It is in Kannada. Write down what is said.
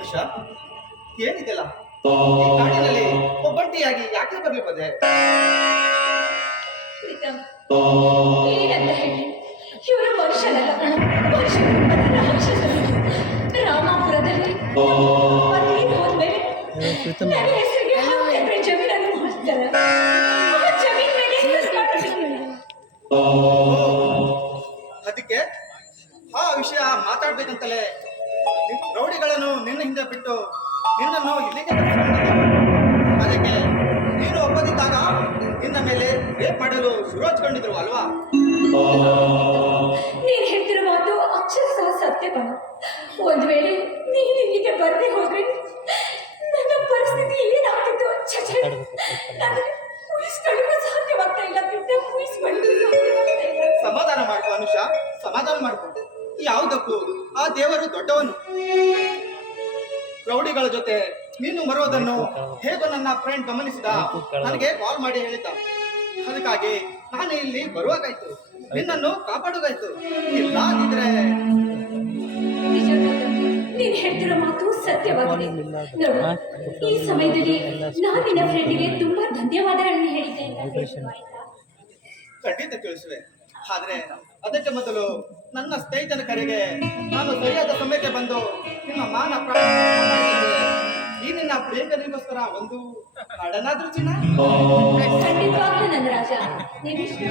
ಮನುಷ್ಯ ಏನಿದೆಲ್ಲ ಈ ಕಾಡಿನಲ್ಲಿ ಒಬ್ಬಂಟಿಯಾಗಿ ಯಾಕೆ ಬರ್ಲಿ ಬಂದೆ? ಪ್ರೀತಮ್, ಏನಂತ ಹೇಳಿ, ಇವರು ಮನುಷ್ಯರಲ್ಲ, ರಾಕ್ಷಸರು. ರಾಮಾಪುರದಲ್ಲಿ ಮದುವೆ ಹೋದ್ಮೇಲೆ ನನ್ನ ಹೆಸರಿಗೆ ಹಾಕಿದ್ರೆ ಜಮೀನನ್ನು ಮಾಡ್ತಾರೆ. ಆ ಜಮೀನ್ ಮೇಲೆ ಅದಕ್ಕೆ ಆ ವಿಷಯ ಮಾತಾಡ್ಬೇಕಂತಲೇ ರೌಡಿಗಳನ್ನು ನಿನ್ನ ಹಿಂದೆ ಬಿಟ್ಟು ನಿನ್ನನ್ನು ಇಲ್ಲಿಗೆ ಕರೆಸಿಕೊಂಡಿದ್ದೆ. ಅದಕ್ಕೆ ನೀನು ಒಪ್ಪದಿದ್ದಾಗ ನಿನ್ನ ಮೇಲೆ ರೇಪ್ ಮಾಡಲು ಶುರು ಹಚ್ಕೊಂಡಿದ್ರು ಅಲ್ವಾ? ನೀನು ಹೇಳ್ತಿರೋ ಮಾತು ಅಕ್ಷರಶಃ ಸತ್ಯ ಕಣ. ಒಂದ್ ವೇಳೆ ನೀನು ಇಲ್ಲಿಗೆ ಬರದೆ ಹೋದ್ರೆ ನನ್ನ ಪರಿಸ್ಥಿತಿ ಏನಾಗ್ತಿತ್ತು? ನನಗೆ ಊಹಿಸ್ಕೊಳ್ಳಿಕ್ಕೂ ಸಾಧ್ಯವಾಗ್ತಾ ಇಲ್ಲ. ಸಮಾಧಾನ ಮಾಡ್ಕೊ ಅನುಷ, ಸಮಾಧಾನ ಮಾಡ್ಕೊ. ಯಾವುದಕ್ಕೂ ಆ ದೇವರು ದೊಡ್ಡವನು. ರೌಡಿಗಳ ಜೊತೆ ನೀನು ಬರೋದನ್ನು ಹೇಗೋ ನನ್ನ ಫ್ರೆಂಡ್ ಗಮನಿಸಿದ, ನನಗೆ ಕಾಲ್ ಮಾಡಿ ಹೇಳಿದ್ದ. ಅದಕ್ಕಾಗಿ ನಾನು ಇಲ್ಲಿ ಬರುವಾಗಾಯ್ತು, ನಿನ್ನನ್ನು ಕಾಪಾಡೋದಾಯ್ತು. ಇಲ್ಲ ಅಂದಿದ್ರೆ ನೀನ್ ಹೇಳ್ತಿರೋ ಮಾತು ಸತ್ಯವಾಗಿದೆ. ನೋಡು, ಈ ಸಮಯದಲ್ಲಿ ನಾನು ನಿನ್ನ ಫ್ರೆಂಡಿಗೆ ತುಂಬಾ ಧನ್ಯವಾದಗಳನ್ನು ಹೇಳಿದ್ದೇನೆ. ಖಂಡಿತ ತಿಳಿಸುವೆ. ಆದ್ರೆ ಅದಕ್ಕೆ ಮೊದಲು ನನ್ನ ಸ್ನೇಹಿತನ ಕರೆಗೆ ನಾನು ಸರಿಯಾದ ಸಮಯಕ್ಕೆ ಬಂದು ನಿಮ್ಮ ಮಾನ ಪ್ರಾಣ ಈ ನಿನ್ನ ಪ್ರಿಯಕರಿಗೋಸ್ಕರ ಒಂದು ಹಾಡನಾದ್ರೂ ಚಿನ್ನ. ಖಂಡಿತವಾಗ್ಲೂ ನನ್ನ ರಾಜ, ನೀವಿಷ್ಟು